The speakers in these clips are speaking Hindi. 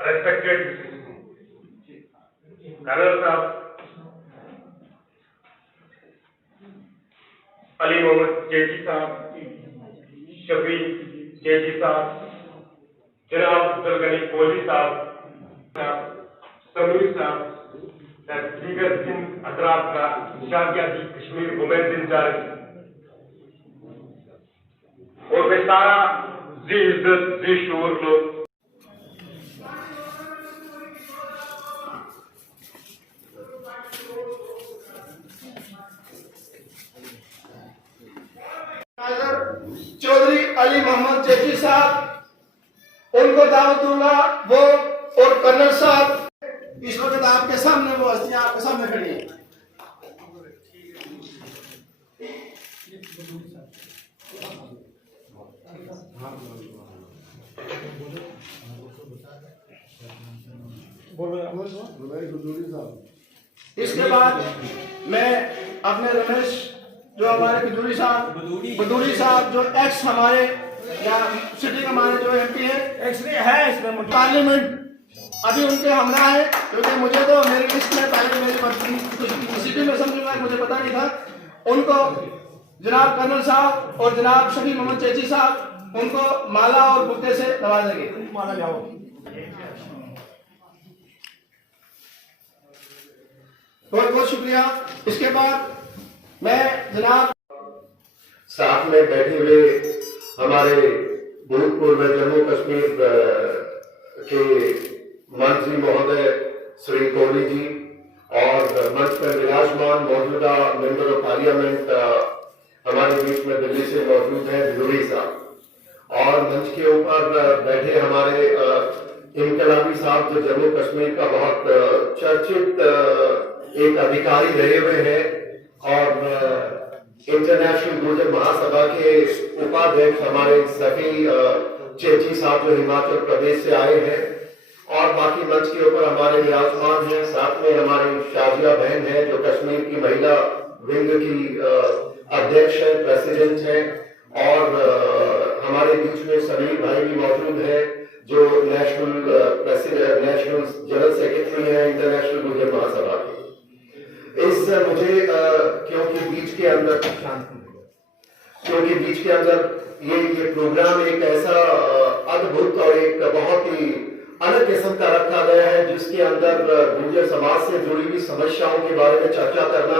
respected Colonel साहब, अली मोहम्मद जेठी साहब, शफी जेठी साहब, जनाब अब्दुल गनी कोहली साहब, समीर साहब, दीगर जिन हजरात का शागियाती कश्मीर वुमेन्स इंचार्ज और मैं सारा जी इज्जत जी शूर लोग चौधरी अली मोहम्मद जेठी साहब, उनको दावत दूंगा। वो और कर्नल साहब इस वक्त आपके सामने, वो हस्तियां आपके सामने खड़ी हैं। इसके बाद मैं अपने रमेश जो हमारे बदूरी साहब जो एक्स हमारे सिटी हमारे जो एमपी है इसमें पार्लियामेंट अभी उनके हमरा है, क्योंकि मुझे तो मेरी लिस्ट में पहले मेरी सिटी में समझूंगा, मुझे पता नहीं था। उनको जनाब कर्नल साहब और जनाब शफी मोहम्मद चेची साहब उनको माला और बुके से नवाजेंगे। माला जाओ। बहुत बहुत शुक्रिया। इसके बाद मैं जनाब साथ में बैठे हुए हमारे भूतपूर्व जम्मू कश्मीर के मंत्री महोदय श्री कोहली जी और मंच पर विराजमान मौजूदा मेंबर ऑफ पार्लियामेंट हमारे बीच में दिल्ली से मौजूद हैं बदूरी साहब, और मंच के ऊपर बैठे हमारे इनकलाबी साहब जो जम्मू कश्मीर का बहुत चर्चित एक अधिकारी रहे हुए हैं और इंटरनेशनल गुर्जर महासभा के उपाध्यक्ष हमारे सफी चेची साहब जो हिमाचल प्रदेश से आए हैं, और बाकी मंच के ऊपर हमारे विराजमान हैं। साथ में हमारी शाजिया बहन है जो कश्मीर की महिला विंग की अध्यक्ष है, प्रेसिडेंट है, और हमारे बीच में समीर भाई भी मौजूद है जो नेशनल जनरल सेक्रेटरी है इंटरनेशनल गुर्जर महासभा के। इस मुझे क्योंकि बीच के अंदर ये प्रोग्राम एक ऐसा अद्भुत और एक बहुत ही अलग किस्म का रखा गया है, जिसके अंदर गुर्जर समाज से जुड़ी हुई समस्याओं के बारे में चर्चा करना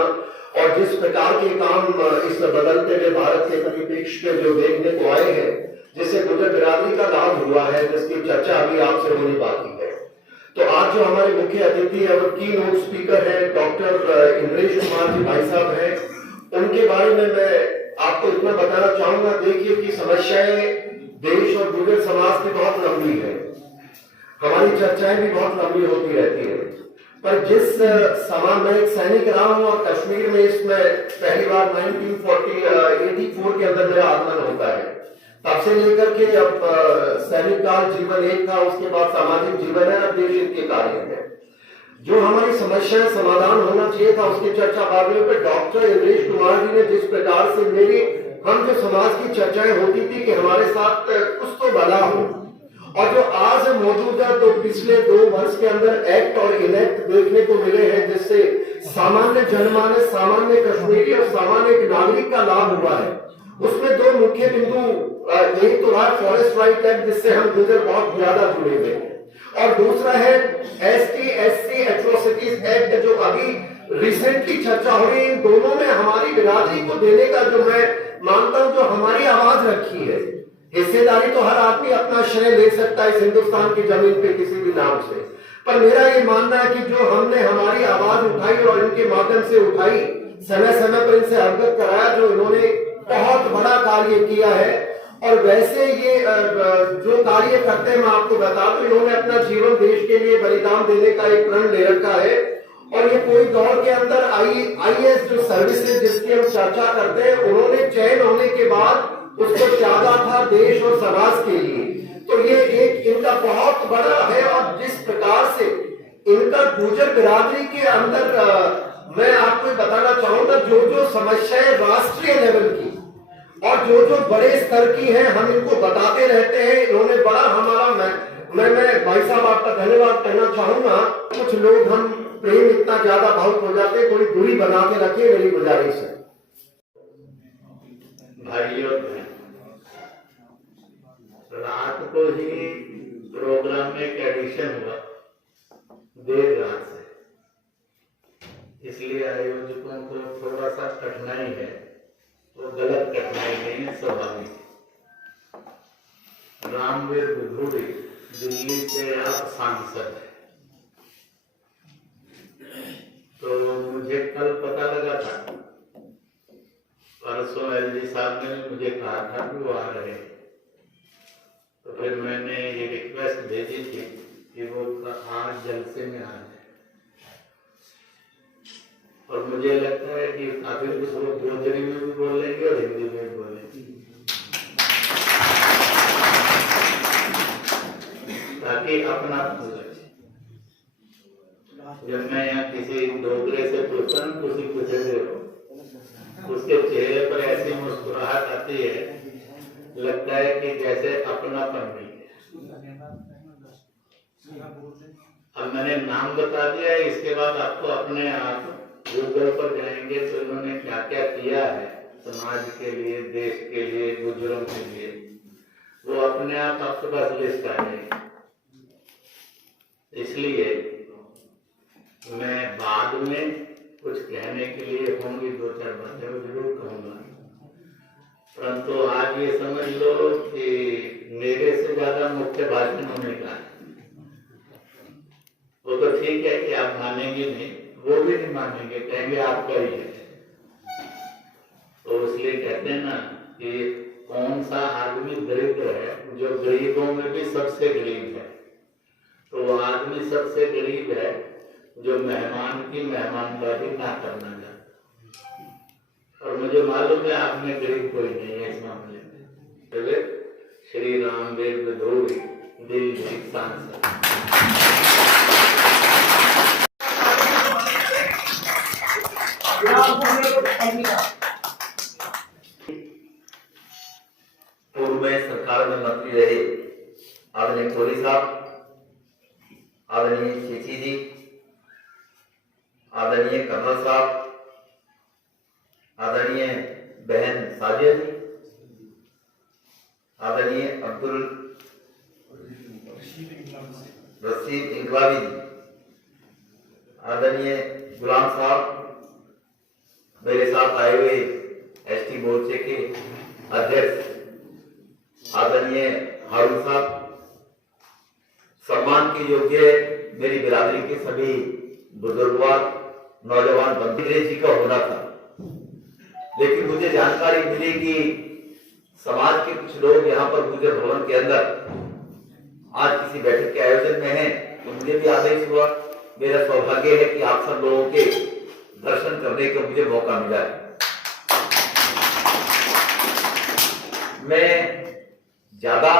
और जिस प्रकार के काम इस बदलते हुए भारत के परिप्रेक्ष्य में जो देखने को आए हैं, जिससे गुर्जर बिरादरी का लाभ हुआ है, जिसकी चर्चा अभी आपसे होनी बाकी है। तो आज जो हमारे मुख्य अतिथि है वो की नोट स्पीकर है डॉक्टर इंद्रेश कुमार जी भाई साहब हैं। उनके बारे में मैं आपको इतना बताना चाहूंगा, देखिए कि समस्याएं देश और गुर्जर समाज की बहुत लंबी है, हमारी चर्चाएं भी बहुत लंबी होती रहती है, पर जिस समय में एक सैनिक रहा हूं और कश्मीर में इसमें पहली बार 1984 के अंदर मेरा आगमन होता है, तब से लेकर के अब सैनिक काल जीवन एक था, उसके बाद सामाजिक जीवन है, अब देश के कार्य है। जो हमारी समस्याएं समाधान होना चाहिए था उसकी चर्चा बाद में, पर डॉक्टर इंद्रेश कुमार जी ने जिस प्रकार से हम जो समाज की चर्चाएं होती थी कि हमारे साथ कुछ तो भला हो, और जो आज मौजूदा तो पिछले 2 वर्ष के अंदर एक्ट और इनेक्ट देखने को मिले हैं, जिससे सामान्य जनमानस, सामान्य कश्मीरी और सामान्य नागरिक का लाभ हुआ है। उसमें 2 मुख्य बिंदु, एक तो रहा फॉरेस्ट राइट एक्ट जिससे हम गुर्जर बहुत ज्यादा जुड़े हुए हैं, और दूसरा है ST/SC एट्रोसिटीज एक्ट जो अभी रिसेंटली चर्चा हो रही है। इन दोनों में हमारी बिरादरी को देने का जो मैं मानता हूं, जो हमारी आवाज रखी है, हिस्सेदारी तो हर आदमी अपना श्रेय ले सकता है इस हिंदुस्तान की जमीन पे किसी भी नाम से, पर मेरा ये मानना है कि जो हमने हमारी आवाज उठाई और इनके माध्यम से उठाई, समय समय पर इनसे अवगत कराया, जो इन्होंने बहुत बड़ा कार्य किया है। और वैसे ये जो कार्य करते हैं मैं आपको बता दूं, इन्होंने अपना जीवन देश के लिए बलिदान देने का एक प्रण ले रखा है, और ये कोई दौर के अंदर IAS जो सर्विसेज जिसकी हम चर्चा करते हैं, उन्होंने चयन होने के बाद उसको त्यागा था देश और समाज के लिए। तो ये एक इनका बहुत बड़ा है, और जिस प्रकार से इनका गुर्जर बिरादरी के अंदर मैं आपको बताना चाहूंगा, जो समस्याएं राष्ट्रीय लेवल की और जो बड़े स्तर की हैं, हम इनको बताते रहते हैं। इन्होंने बड़ा हमारा मैं भाई साहब आपका धन्यवाद कहना चाहूंगा। कुछ लोग हम प्रेम इतना ज्यादा भावुक हो जाते हैं, थोड़ी दूरी बना के रखिए, मेरी गुजारिश है। भाइयों रात को ही प्रोग्राम में एक एडिशन हुआ देर रात से, इसलिए आयोजकों को थोड़ा सा कठिनाई है। तो गलत कठिनाई नहीं है, स्वाभाविक। रामवीर बुधूड़ी दिल्ली से आप सांसद है, तो मुझे कल पता लगा था, परसों एलजी साहब ने मुझे कहा था कि वो आ रहे हैं, तो फिर मैंने ये रिक्वेस्ट भेजी थी कि वो आज जलसे में आ जाए। और मुझे लगता है कि काफी कुछ लोग गोजरी में भी बोलेंगे और हिंदी में भी बोलेंगे, ताकि अपना जब मैं यहाँ किसी डोगरे से पूछता हूँ, किसी पूछे हो, उसके चेहरे पर ऐसी मुस्कुराहट आती है, लगता है कि जैसे अपनापन नहीं है। अब मैंने नाम बता दिया, इसके बाद आपको अपने आप गूगल पर जाएंगे तो इन्होंने क्या क्या किया है समाज के लिए, देश के लिए, बुजुर्गों के लिए, वो अपने आप आपके पास लिस्ट आ जाएगी। इसलिए मैं बाद में कुछ कहने के लिए होंगी 2-4 बातें जरूर कहूंगा, परंतु आज ये समझ लो कि मेरे से ज्यादा मुख्य भाषण होने का है। वो तो ठीक है कि आप मानेंगे नहीं, वो भी नहीं मानेंगे, कहेंगे आपका ही है। तो इसलिए कहते हैं ना कि कौन सा आदमी दरिद्र है, जो गरीबों में भी सबसे गरीब है। तो वो आदमी सबसे गरीब है जो मेहमान की मेहमानदारी ना करना चाहता। और मुझे मालूम है आप में गरीब कोई नहीं है इस मामले में। श्री रामवीर बुधूड़ी दिल्ली सांसद। पूर्व में सरकार में मंत्री रहे आदरणीय कोहली साहब, आदरणीय शेची जी, आदरणीय कमल साहब, आदरणीय बहन साजिया जी, आदरणीय अब्दुल रशीद इंकलाबी जी, आदरणीय गुलाम साहब, मेरे साथ आए हुए एसटी मोर्चे के अध्यक्ष आदरणीय हारून साहब, सम्मान के योग्य मेरी बिरादरी के सभी बुजुर्गवान नौजवान बंदी जी का होना था, लेकिन मुझे जानकारी मिली कि समाज के कुछ लोग यहाँ पर गुजर भवन के अंदर आज किसी बैठक के आयोजन में हैं, तो मुझे भी आदेश हुआ। मेरा सौभाग्य है कि आप सब लोगों के दर्शन करने का मुझे मौका मिला है। मैं ज्यादा,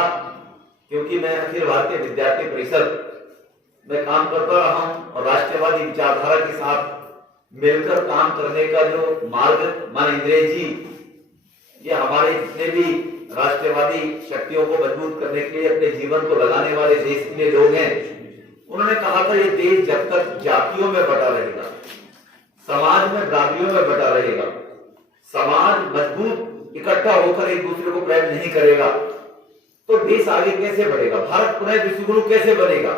क्योंकि मैं अखिल भारतीय विद्यार्थी परिषद में काम करता रहा हूं और राष्ट्रवादी विचारधारा के साथ मिलकर काम करने का जो मार्ग मान इंद्रेश जी, ये हमारे जितने भी राष्ट्रवादी शक्तियों को मजबूत करने के लिए अपने जीवन को लगाने वाले देश के लिए लोग हैं, उन्होंने कहा था ये देश जब तक जातियों में बटा रहेगा, समाज में बिरादरियों में बटा रहेगा, समाज मजबूत इकट्ठा होकर एक दूसरे को प्रेम नहीं करेगा, तो देश आगे कैसे बढ़ेगा, भारत पुनः विश्वगुरु कैसे बनेगा।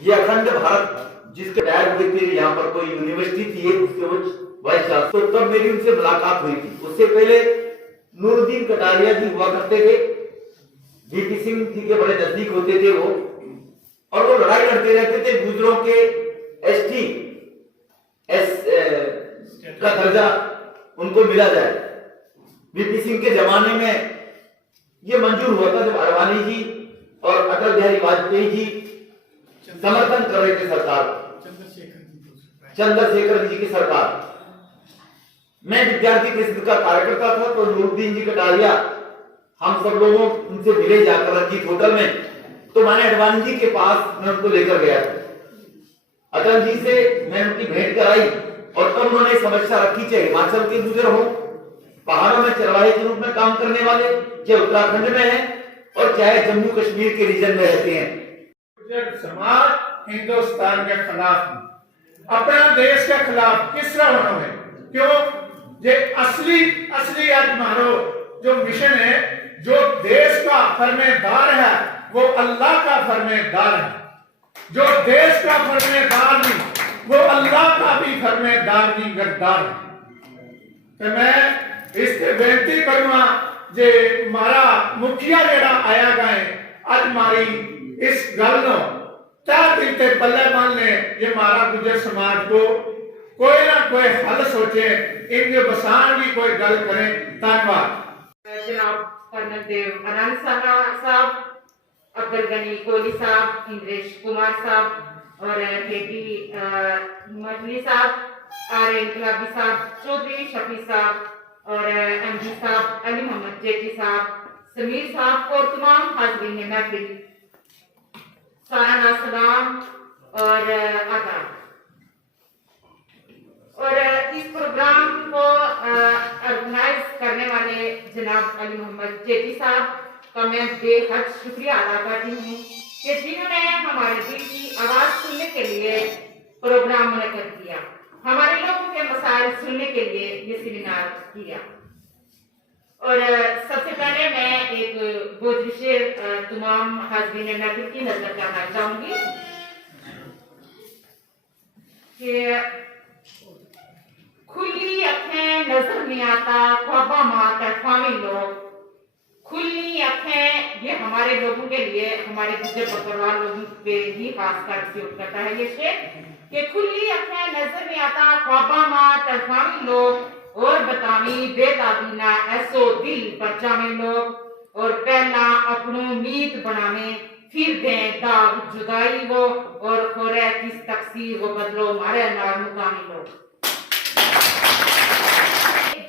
ये अखंड भारत जिसके टायर हुए थे, यहाँ पर कोई यूनिवर्सिटी थी उसके वाइस चांसलर, तो तब मेरी उनसे मुलाकात हुई थी। उससे पहले नूरुद्दीन कटारिया जी हुआ करते थे, वीपी सिंह जी के बड़े नजदीक होते थे वो, और वो लड़ाई लड़ते रहते थे गुजरों के एसटी का दर्जा उनको मिला जाए। वीपी सिंह के जमाने में ये मंजूर हुआ था जब अडवाणी जी और अटल बिहारी वाजपेयी जी समर्थन कर रहे थे सरकार, चंद्रशेखर जी की सरकार। मैं विद्यार्थी परिषद का कार्यकर्ता था, तो नूरुद्दीन जी कटारिया हम सब लोगों उनसे मिले जाकर रंजीत होटल में, तो मैंने अडवाणी जी के पास मैं उनको लेकर गया था। अटल जी से मैं उनकी भेंट कराई और तब उन्होंने समस्या रखी, चाहे हिमाचल के गुजर हो, पहाड़ों में चरवाहे के रूप में काम करने वाले, चाहे उत्तराखंड में है और चाहे जम्मू कश्मीर के रीजन में रहते हैं, गुर्जर समाज हिंदुस्तान के खिलाफ नहीं, अपना देश के खिलाफ किस तरह होना है? क्यों ये असली आज मारो जो मिशन है, जो देश का फरमेदार है वो अल्लाह का फरमेदार है, जो देश का फरमेदार नहीं वो अल्लाह का भी फरमेदार नहीं गद्दार है। तो मैं इससे बेनती करूंगा जे मारा मुखिया जेड़ा आया गए आज मारी इस गल नो चार दिन ते पल्ले मान ले, ये मारा गुजर समाज को कोई ना कोई हल सोचे, इनके बसान की कोई गल करें। धन्यवाद। जनाब कर्नल देव आनंद साहब, अब्दुल गनी कोहली साहब, इंद्रेश कुमार साहब और केटी मजली साहब, आर इनकलाबी साहब, चौधरी शफी साहब और एमडी साहब, अली मोहम्मद जेटी साहब, समीर साहब और तमाम हाज़रीन महफिल साराना सलाम और आदाब। और इस प्रोग्राम को ऑर्गेनाइज करने वाले जनाब अली मोहम्मद जेटी साहब का मैं बेहद शुक्रिया अदा करती हूँ कि जिन्होंने हमारे दिल की आवाज सुनने के लिए प्रोग्राम मुनक्किद किया, हमारे लोगों के मसाइल सुनने के लिए ये सेमिनार किया। और सबसे पहले मैं एक बोझ शेर तमाम हाज़रीन महफिल की नजर करना चाहूंगी कि खुली अखें नजर नहीं आता ख्वाबा माँ तरफावी लोग, खुली अखें ये हमारे लोगों के लिए, हमारे गुजर बकरवाल लोगों पे ही खास कर उपयोग करता है ये शेर कि खुली अखें नजर नहीं आता ख्वाबा माँ तरफावी लोग और बतावी बेताबीना ऐसो दिल बचावे लोग और पहला अपनों मीत बनावे फिर दें दाग जुदाई वो और खोरे किस तकसीर वो बदलो मारे नार मुकामी लोग।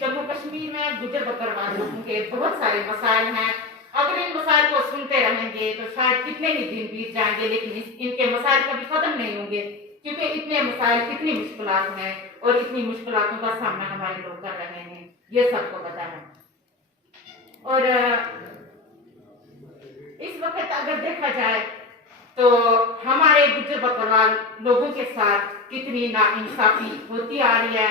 जम्मू कश्मीर में गुजर बकरवाल लोगों के बहुत सारे मसाइल हैं, अगर इन मसाइल को सुनते रहेंगे तो शायद कितने ही दिन बीत जाएंगे, लेकिन इनके मसाइल कभी खत्म नहीं होंगे क्योंकि इतने मसाइल, कितनी मुश्किलात हैं और इतनी मुश्किलातों का सामना हमारे लोग कर रहे हैं, ये सबको पता है। और इस वक्त अगर देखा जाए तो हमारे गुजर बकरवाल लोगों के साथ कितनी नाइंसाफी होती आ रही है।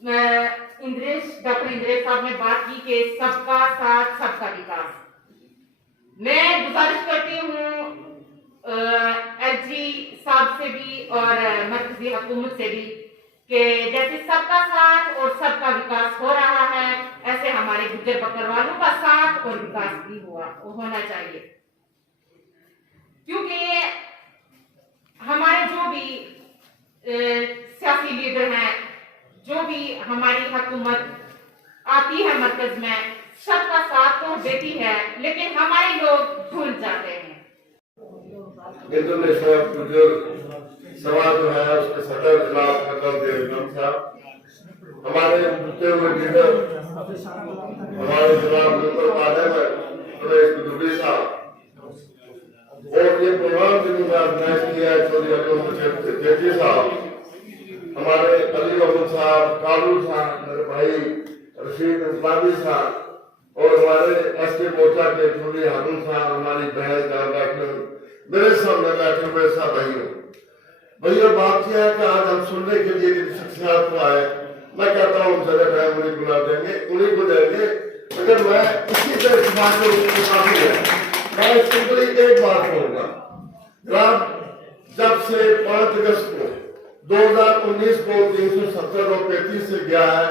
डॉक्टर इंद्रेश साहब ने बात की कि सबका साथ सबका विकास। मैं गुजारिश करती हूँ एलजी साहब से भी और मरकजी हुकूमत से भी कि जैसे सबका साथ और सबका विकास हो रहा है, ऐसे हमारे गुजर बकरवालों का साथ और विकास भी होना चाहिए, क्योंकि हमारे जो भी सियासी लीडर हैं, जो भी हमारी हुकूमत आती है मरकज में, सबका साथ तो देती है, लेकिन हमारे लोग भूल जाते हैं। समाज जो है उसके सदर जनाब कर्नल देव साहब, हमारे जुटे हुए लीडर हमारे जनाब बुजुर्ग साहब, और ये प्रोग्राम जिन्होंने ऑर्गेनाइज किया है चौधरी अली मोहम्मद जेटी साहब, हमारे अली मोहम्मद साहब, कालू साहब, मेरे भाई रशीद इस्लामी साहब और हमारे एसपी मोर्चा के चौधरी हारून साहब, हमारी बहन जहाँ बैठे मेरे सामने बैठे हुए सब भाइयों, भैया बात यह है कि आज हम सुनने के लिए शख्सियात को आए। मैं कहता हूँ ज्यादा टाइम उन्हीं बुला देंगे, उन्हीं को देंगे, अगर मैं इसी तरह की बात काफी है। मैं सिंपली एक बात कहूंगा, जब से 5 अगस्त को 2019 को 370 और 35 से गया है,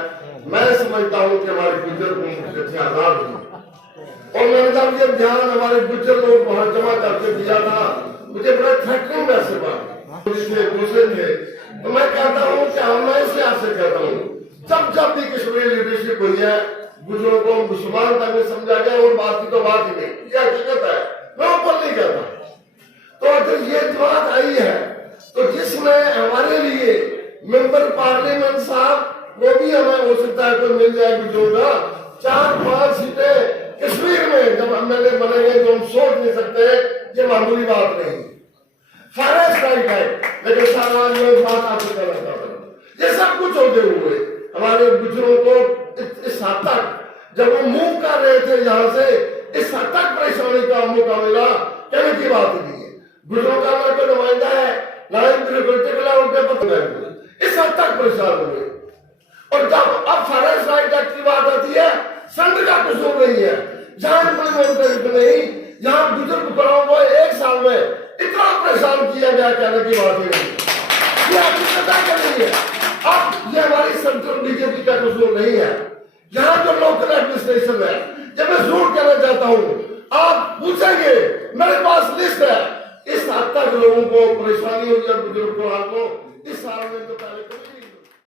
मैं समझता हूँ कि हमारे गुजर को आजाद हुई। और मैंने जब ये ध्यान हमारे गुजर लोग वहां जमा करके दिया था, मुझे बड़ा थ्रेटनिंग मैसेज आया, दूसरे थे, तो मैं कहता हूँ कि मैं इसे आपसे कहता हूँ, जब भी कश्मीरी लीडरशिप हुई है, गुजरों को मुसलमान तक में समझा गया और बात की तो बात ही नहीं, यह हकीकत है, मैं ऊपर नहीं कहता। तो अगर ये बात आई है तो जिसमें हमारे लिए मेंबर पार्लियामेंट साहब, वो भी हमें हो सकता है कोई मिल जाए गुजरों का 4-5 सीटें कश्मीर में जब एमएलए बनेंगे जो हम सोच नहीं सकते, ये मामूली बात नहीं, सारा स्ट्राइक है। लेकिन सारा बात आपसे करना चाहता हूँ, ये सब कुछ होते हुए हमारे गुजरों को इस हद तक जब वो मूव कर रहे थे यहाँ से, इस हद तक परेशानी का मुकाबला कहने की बात नहीं है। गुजरों का हमारे को नुमाइंदा है, नरेंद्र गुलटिकला उनके पत्र इस हद तक परेशान हो गए। और जब अब फाइनेंस राइट एक्ट की बात आती है, संघ का कसूर नहीं है, जहां इम्प्लीमेंटेशन नहीं, जहां बुजुर्ग बुकराओं को 1 साल में इतना परेशान किया गया, कहने की बात ही नहीं। ये आपकी पता क्या नहीं है? अब ये हमारी सेंट्रल बीजेपी का कसूर नहीं है, यहाँ जो लोकल एडमिनिस्ट्रेशन है। जब मैं जरूर कहना चाहता हूँ, आप पूछेंगे, मेरे पास लिस्ट है, इस हद तक लोगों को परेशानी हुई है, बुजुर्ग को इस साल में तो पहले